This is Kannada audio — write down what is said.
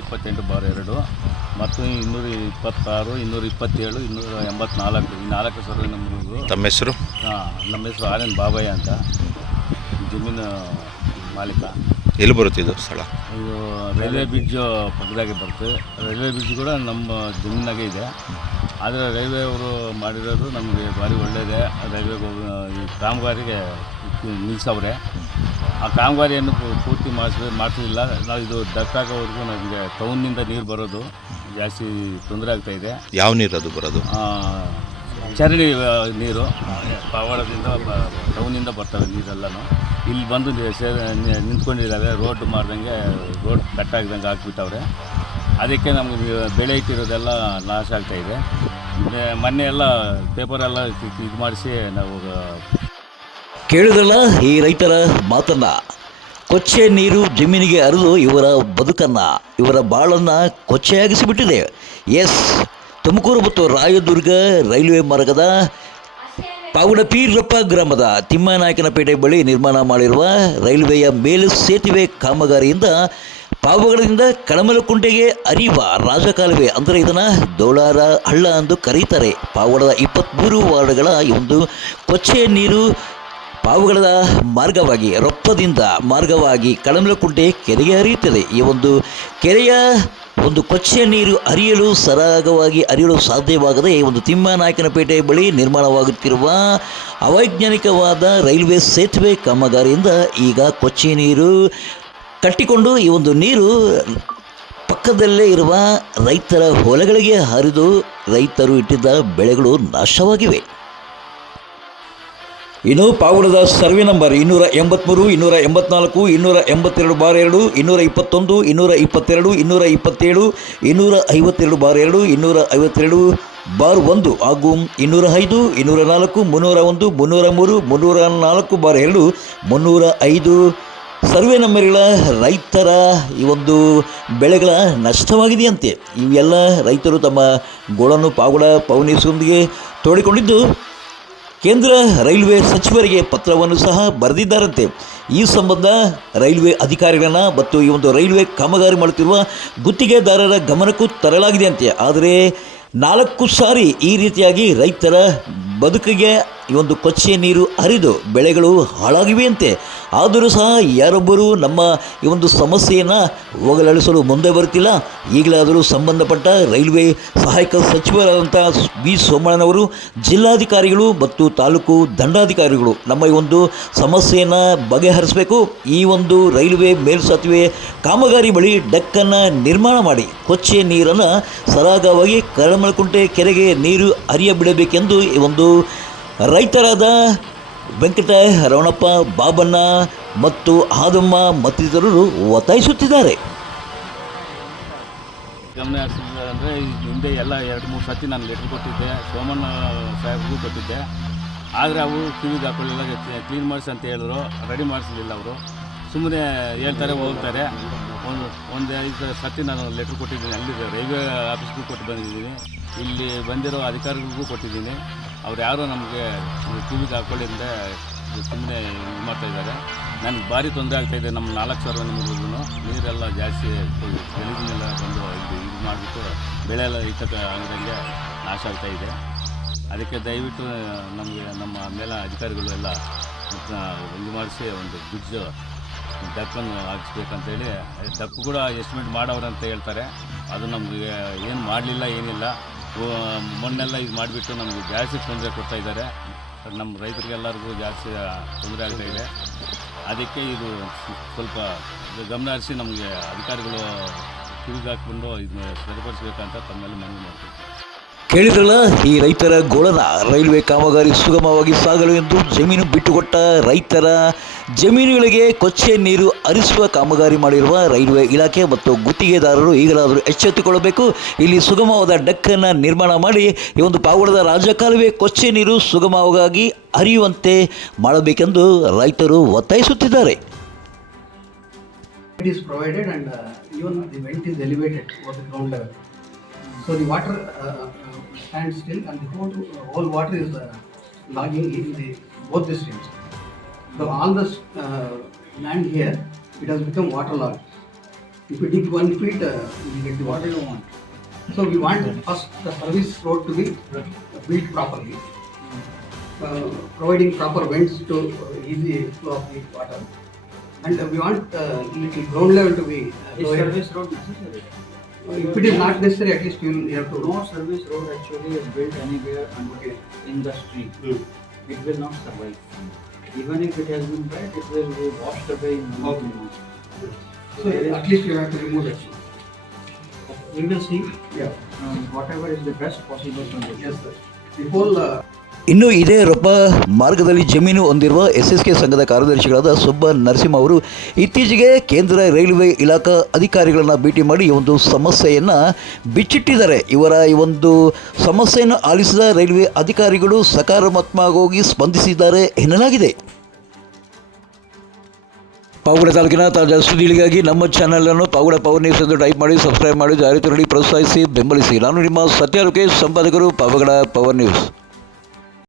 ಇಪ್ಪತ್ತೆಂಟು ಬಾರ್ ಎರಡು ಮತ್ತು ಇನ್ನೂರ ಇಪ್ಪತ್ತಾರು ಇನ್ನೂರ ಇಪ್ಪತ್ತೇಳು ಇನ್ನೂರ ಎಂಬತ್ನಾಲ್ಕು ಈ ನಾಲ್ಕು ಸರ್ವೆ ನಮ್ಮದು ತಮ್ಮ ಹೆಸರು? ನಮ್ಮ ಹೆಸರು ಆರ್ ಎನ್ ಬಾಬಯ್ಯ ಅಂತ. ಜಮೀನು ಮಾಲೀಕ. ಎಲ್ಲಿ ಬರುತ್ತೆ ಇದು ಸ್ಥಳ? ಇದು ರೈಲ್ವೆ ಬ್ರಿಡ್ಜ್ ಪಕ್ಕದಾಗೆ ಬರುತ್ತೆ. ರೈಲ್ವೆ ಬ್ರಿಡ್ಜ್ ಕೂಡ ನಮ್ಮ ಜಮೀನಾಗೆ ಇದೆ. ಆದರೆ ರೈಲ್ವೆ ಅವರು ಮಾಡಿರೋದು ನಮಗೆ ಭಾರಿ ಒಳ್ಳೆಯದೇ ರೈಲ್ವೆಗೆ ಹೋಗಿ ಈ ಕಾಮಗಾರಿಗೆ ನಿಲ್ಲಿಸವ್ರೆ ಆ ಕಾಮಗಾರಿಯನ್ನು ಪೂ- ಪೂರ್ತಿ ಮಾಡಿಸ್ ಮಾಡಿಸಲಿಲ್ಲ ನಾವು ಇದು ದಟ್ಟಾಗೋವರೆಗೂ ನಮಗೆ ಟೌನ್ನಿಂದ ನೀರು ಬರೋದು ಜಾಸ್ತಿ ತೊಂದರೆ ಆಗ್ತಾಯಿದೆ ಯಾವ ನೀರು ಅದು ಬರೋದು? ಚರಂಡಿ ನೀರು. ಪಾವಾಡದಿಂದ ಟೌನಿಂದ ಬರ್ತವೆ ನೀರೆಲ್ಲನೂ. ಇಲ್ಲಿ ಬಂದು ನಿಂತ್ಕೊಂಡಿದ್ದಾರೆ. ನಿಂತ್ಕೊಂಡಿದ್ದಾವೆ ರೋಡ್ ಮಾಡ್ದಂಗೆ ರೋಡ್ ಕಟ್ ಆಗ್ದಂಗೆ ಹಾಕ್ಬಿಟ್ಟವ್ರೆ. ಅದಕ್ಕೆ ನಮಗೆ ಬೆಳೆ ಇಟ್ಟಿರೋದೆಲ್ಲ ನಾಶ ಆಗ್ತಾಯಿದೆ ಇದೆ. ಮೊನ್ನೆ ಎಲ್ಲ ಪೇಪರೆಲ್ಲ ಇದು ಮಾಡಿಸಿ ನಾವು ಕೇಳಿದ್ರಲ್ಲ? ಈ ರೈತರ ಮಾತನ್ನ. ಕೊಚ್ಚೆ ನೀರು ಜಮೀನಿಗೆ ಅರಿದು ಇವರ ಬದುಕನ್ನ, ಇವರ ಬಾಳನ್ನ ಕೊಚ್ಚೆಯಾಗಿಸಿಬಿಟ್ಟಿದೆ. ಎಸ್, ತುಮಕೂರು ಮತ್ತು ರಾಯದುರ್ಗ ರೈಲ್ವೆ ಮಾರ್ಗದ ಪಾವಡಪೀರಪ್ಪ ಗ್ರಾಮದ ತಿಮ್ಮನಾಯಕನಪೇಟೆ ಬಳಿ ನಿರ್ಮಾಣ ಮಾಡಿರುವ ರೈಲ್ವೆಯ ಮೇಲು ಸೇತುವೆ ಕಾಮಗಾರಿಯಿಂದ ಪಾವಗಡದಿಂದ ಕಣಮಲಕುಂಟೆಗೆ ಅರಿವ ರಾಜಕಾಲುವೆ ಅಂದರೆ ಇದನ್ನು ದೋಳಾರ ಹಳ್ಳ ಎಂದು ಕರೀತಾರೆ. ಪಾವಡದ ಇಪ್ಪತ್ತ್ಮೂರು ವಾರ್ಡ್ಗಳ ಒಂದು ಕೊಚ್ಚೆ ನೀರು ಪಾವುಗಳದ ಮಾರ್ಗವಾಗಿ, ರೊಪ್ಪದಿಂದ ಮಾರ್ಗವಾಗಿ ಕಳಮಲಕುಂಟೆ ಕೆರೆಗೆ ಹರಿಯುತ್ತದೆ. ಈ ಒಂದು ಕೆರೆಯ ಒಂದು ಕೊಚ್ಚೆ ನೀರು ಹರಿಯಲು ಸರಾಗವಾಗಿ ಹರಿಯಲು ಸಾಧ್ಯವಾಗದೆ ಈ ಒಂದು ತಿಮ್ಮನಾಯಕನಪೇಟೆ ಬಳಿ ನಿರ್ಮಾಣವಾಗುತ್ತಿರುವ ಅವೈಜ್ಞಾನಿಕವಾದ ರೈಲ್ವೆ ಸೇತುವೆ ಕಾಮಗಾರಿಯಿಂದ ಈಗ ಕೊಚ್ಚೆ ನೀರು ಕಟ್ಟಿಕೊಂಡು ಈ ಒಂದು ನೀರು ಪಕ್ಕದಲ್ಲೇ ಇರುವ ರೈತರ ಹೊಲಗಳಿಗೆ ಹರಿದು ರೈತರು ಇಟ್ಟಿದ್ದ ಬೆಳೆಗಳು ನಾಶವಾಗಿವೆ. ಇನ್ನು ಪಾವುಡದ ಸರ್ವೆ ನಂಬರ್ ಇನ್ನೂರ ಎಂಬತ್ತ್ಮೂರು ಇನ್ನೂರ ಎಂಬತ್ನಾಲ್ಕು, ಇನ್ನೂರ ಎಂಬತ್ತೆರಡು ಬಾರ್ ಎರಡು, ಇನ್ನೂರ ಇಪ್ಪತ್ತೊಂದು, ಇನ್ನೂರ ಇಪ್ಪತ್ತೆರಡು, ಇನ್ನೂರ ಇಪ್ಪತ್ತೇಳು, ಇನ್ನೂರ ಐವತ್ತೆರಡು ಬಾರ್ ಎರಡು, ಇನ್ನೂರ ಐವತ್ತೆರಡು ಬಾರ್ ಒಂದು ಹಾಗೂ ಇನ್ನೂರ ಐದು, ಇನ್ನೂರ ನಾಲ್ಕು, ಮುನ್ನೂರ ಒಂದು, ಮುನ್ನೂರ ಮೂರು, ಮುನ್ನೂರ ನಾಲ್ಕು ಬಾರ್ ಎರಡು, ಮುನ್ನೂರ ಐದು. ಸರ್ವೆ ನಂಬರ್ಗಳ ರೈತರ ಈ ಒಂದು ಬೆಳೆಗಳ ನಷ್ಟವಾಗಿದೆಯಂತೆ. ಇವೆಲ್ಲ ರೈತರು ತಮ್ಮ ಗೋಳನ್ನು ಪಾವುಡ ಪವನಿಸೊಂದಿಗೆ ತೋಡಿಕೊಂಡಿದ್ದು ಕೇಂದ್ರ ರೈಲ್ವೆ ಸಚಿವರಿಗೆ ಪತ್ರವನ್ನು ಸಹ ಬರೆದಿದ್ದಾರಂತೆ. ಈ ಸಂಬಂಧ ರೈಲ್ವೆ ಅಧಿಕಾರಿಗಳನ್ನ ಮತ್ತು ಈ ಒಂದು ರೈಲ್ವೆ ಕಾಮಗಾರಿ ಮಾಡುತ್ತಿರುವ ಗುತ್ತಿಗೆದಾರರ ಗಮನಕ್ಕೂ ತರಲಾಗಿದೆ ಅಂತೆ. ಆದರೆ ನಾಲ್ಕು ಸಾರಿ ಈ ರೀತಿಯಾಗಿ ರೈತರ ಬದುಕಿಗೆ ಈ ಒಂದು ಕೊಚ್ಚೆ ನೀರು ಹರಿದು ಬೆಳೆಗಳು ಹಾಳಾಗಿವೆಯಂತೆ ಆದರೂ ಸಹ ಯಾರೊಬ್ಬರೂ ನಮ್ಮ ಈ ಒಂದು ಸಮಸ್ಯೆಯನ್ನು ಹೋಗಲಾಡಿಸಲು ಮುಂದೆ ಬರುತ್ತಿಲ್ಲ ಈಗಲಾದರೂ ಸಂಬಂಧಪಟ್ಟ ರೈಲ್ವೆ ಸಹಾಯಕ ಸಚಿವರಾದಂಥ ಬಿ ಸೋಮಣ್ಣನವರು, ಜಿಲ್ಲಾಧಿಕಾರಿಗಳು ಮತ್ತು ತಾಲೂಕು ದಂಡಾಧಿಕಾರಿಗಳು ನಮ್ಮ ಈ ಒಂದು ಸಮಸ್ಯೆಯನ್ನು ಬಗೆಹರಿಸಬೇಕು. ಈ ಒಂದು ರೈಲ್ವೆ ಮೇಲ್ಸೇತುವೆ ಕಾಮಗಾರಿ ಬಳಿ ಡೆಕ್ಕನ್ನು ನಿರ್ಮಾಣ ಮಾಡಿ ಕೊಚ್ಚೆ ನೀರನ್ನು ಸರಾಗವಾಗಿ ಕರಮಳಕುಂಟೆ ಕೆರೆಗೆ ನೀರು ಹರಿಯ ಬಿಡಬೇಕೆಂದು ಈ ಒಂದು ರೈತರಾದ ವೆಂಕಟ ರವಣಪ್ಪ ಬಾಬಣ್ಣ ಮತ್ತು ಆದಮ್ಮ ಮತ್ತಿತರರು ಒತ್ತಾಯಿಸುತ್ತಿದ್ದಾರೆ. ಗಮನ ಹರಿಸಿದ್ದಾರೆ ಅಂದರೆ ಹಿಂದೆ ಎಲ್ಲ ಎರಡು ಮೂರು ಸತಿ ನಾನು ಲೆಟ್ರ್ ಕೊಟ್ಟಿದ್ದೆ, ಸೋಮಣ್ಣ ಸಾಹೇಬ್ಗೂ ಕೊಟ್ಟಿದ್ದೆ. ಆದರೆ ಅವರು ಕಿವಿಗೆ ಹಾಕೊಳ್ಳಿಲ್ಲ ಕ್ಲೀನ್ ಮಾಡಿಸಿ ಅಂತ ಹೇಳಿದ್ರು ರೆಡಿ ಮಾಡಿಸಲಿಲ್ಲ ಅವರು. ಸುಮ್ಮನೆ ಹೇಳ್ತಾರೆ, ಹೋಗ್ತಾರೆ. ಒಂದು ಒಂದು ಐದು ಸತಿ ನಾನು ಲೆಟ್ರ್ ಕೊಟ್ಟಿದ್ದೀನಿ ಅಲ್ಲಿ ರೈಲ್ವೆ ಆಫೀಸ್ಗೂ ಕೊಟ್ಟು ಬಂದಿದ್ದೀನಿ. ಇಲ್ಲಿ ಬಂದಿರೋ ಅಧಿಕಾರಿಗಳಿಗೂ ಕೊಟ್ಟಿದ್ದೀನಿ. ಅವ್ರು ಯಾರೂ ನಮಗೆ ಕಿವಿಗೆ ಹಾಕೊಳ್ಳಿಂದ ಸುಮ್ಮನೆ ಇದು ಮಾಡ್ತಾ ಇದ್ದಾರೆ. ನನಗೆ ಭಾರಿ ತೊಂದರೆ ಆಗ್ತಾಯಿದೆ ನಮ್ಮ ನಾಲ್ಕು ಸಾವಿರ ನಮಗೂ ನೀರೆಲ್ಲ ಜಾಸ್ತಿ ಬೆಳಗಿನೆಲ್ಲ ಬಂದು ಇದು ಇದು ಮಾಡಿಬಿಟ್ಟು ಬೆಳೆ ಎಲ್ಲ ಇಕ್ಕಕ್ಕೆ ಆಗದಂಗೆ ನಾಶ ಆಗ್ತಾಯಿದೆ ಅದಕ್ಕೆ ದಯವಿಟ್ಟು ನಮಗೆ ನಮ್ಮ ಮೇಲೆ ಅಧಿಕಾರಿಗಳು ಎಲ್ಲ ಇದು ಮಾಡಿಸಿ ಒಂದು ಬ್ರಿಡ್ಜ್ ಡಕ್ಕನ್ನು ಹಾಕಿಸ್ಬೇಕಂತೇಳಿ ಡಕ್ಕು ಕೂಡ ಎಸ್ಟಿಮೇಟ್ ಮಾಡೋರು ಅಂತ ಹೇಳ್ತಾರೆ. ಅದು ನಮಗೆ ಏನು ಮಾಡಲಿಲ್ಲ, ಏನಿಲ್ಲ. ಮೊನ್ನೆಲ್ಲ ಇದು ಮಾಡಿಬಿಟ್ಟು ನಮಗೆ ಜಾಸ್ತಿ ತೊಂದರೆ ಕೊಡ್ತಾ ಇದ್ದಾರೆ. ನಮ್ಮ ರೈತರಿಗೆಲ್ಲರಿಗೂ ಜಾಸ್ತಿ ತೊಂದರೆ ಆಗ್ತಾ ಇದೆ. ಅದಕ್ಕೆ ಇದು ಸ್ವಲ್ಪ ಗಮನ ಹರಿಸಿ ನಮಗೆ ಅಧಿಕಾರಿಗಳು ಕಿವಿಗೆ ಇದನ್ನ ಸರಿಪಡಿಸ್ಬೇಕಂತ ತಮ್ಮಲ್ಲಿ ಮನವಿ ಮಾಡ್ತೀವಿ. ಕೇಳಿದ್ರಲ್ಲ, ಈ ರೈತರ ಗೋಳದ ರೈಲ್ವೆ ಕಾಮಗಾರಿ ಸುಗಮವಾಗಿ ಸಾಗಲು ಎಂದು ಜಮೀನು ಬಿಟ್ಟುಕೊಟ್ಟ ರೈತರ ಜಮೀನುಗಳಿಗೆ ಕೊಚ್ಚೆ ನೀರು ಹರಿಸುವ ಕಾಮಗಾರಿ ಮಾಡಿರುವ ರೈಲ್ವೆ ಇಲಾಖೆ ಮತ್ತು ಗುತ್ತಿಗೆದಾರರು ಈಗಲಾದರೂ ಎಚ್ಚೆತ್ತುಕೊಳ್ಳಬೇಕು. ಇಲ್ಲಿ ಸುಗಮವಾದ ಡಕ್ಕನ್ನು ನಿರ್ಮಾಣ ಮಾಡಿ ಈ ಒಂದು ಪಾವಡದ ರಾಜಕಾಲುವೆ ಕೊಚ್ಚೆ ನೀರು ಸುಗಮವಾಗಿ ಹರಿಯುವಂತೆ ಮಾಡಬೇಕೆಂದು ರೈತರು ಒತ್ತಾಯಿಸುತ್ತಿದ್ದಾರೆ. It is provided So all this uh, land here, it has become waterlogged. If you dig one feet, uh, you get the water you want. So we want first the service road to be built properly, uh, providing proper vents to uh, easy flow of the water. And uh, we want uh, little ground level to be uh, Is lower. service road necessary? Uh, If it is not necessary, at least you will have to. No service road actually is built anywhere and Okay. in the street. Hmm. It will not survive. Even if it has been built, it will be washed away in one or two months. So at least you have to remove that. We will see Yeah. um, whatever is the best possible solution. Yes, sir. The whole uh, ಇನ್ನು ಇದೇ ರೊಬ್ಬ ಮಾರ್ಗದಲ್ಲಿ ಜಮೀನು ಹೊಂದಿರುವ ಎಸ್ ಎಸ್ ಕೆ ಸಂಘದ ಕಾರ್ಯದರ್ಶಿಗಳಾದ ಸುಬ್ಬ ನರಸಿಂಹ ಅವರು ಇತ್ತೀಚೆಗೆ ಕೇಂದ್ರ ರೈಲ್ವೆ ಇಲಾಖಾ ಅಧಿಕಾರಿಗಳನ್ನು ಭೇಟಿ ಮಾಡಿ ಈ ಒಂದು ಸಮಸ್ಯೆಯನ್ನು ಬಿಚ್ಚಿಟ್ಟಿದ್ದಾರೆ. ಇವರ ಈ ಒಂದು ಸಮಸ್ಯೆಯನ್ನು ಆಲಿಸಿದ ರೈಲ್ವೆ ಅಧಿಕಾರಿಗಳು ಸಕಾರಾತ್ಮಕವಾಗಿ ಸ್ಪಂದಿಸಿದ್ದಾರೆ ಎನ್ನಲಾಗಿದೆ. ಪಾವಗಡ ತಾಲೂಕಿನ ತಾಜಾ ಸುದ್ದಿಗಳಿಗಾಗಿ ನಮ್ಮ ಚಾನಲನ್ನು ಪಾವಗಡ ಪವರ್ ನ್ಯೂಸ್ ಎಂದು ಟೈಪ್ ಮಾಡಿ ಸಬ್ಸ್ಕ್ರೈಬ್ ಮಾಡಿ ನೋಡಿ ಪ್ರೋತ್ಸಾಹಿಸಿ, ಬೆಂಬಲಿಸಿ. ನಾನು ನಿಮ್ಮ ಸತ್ಯ ಸಂಪಾದಕರು ಪಾವಗಡ ಪವರ್ ನ್ಯೂಸ್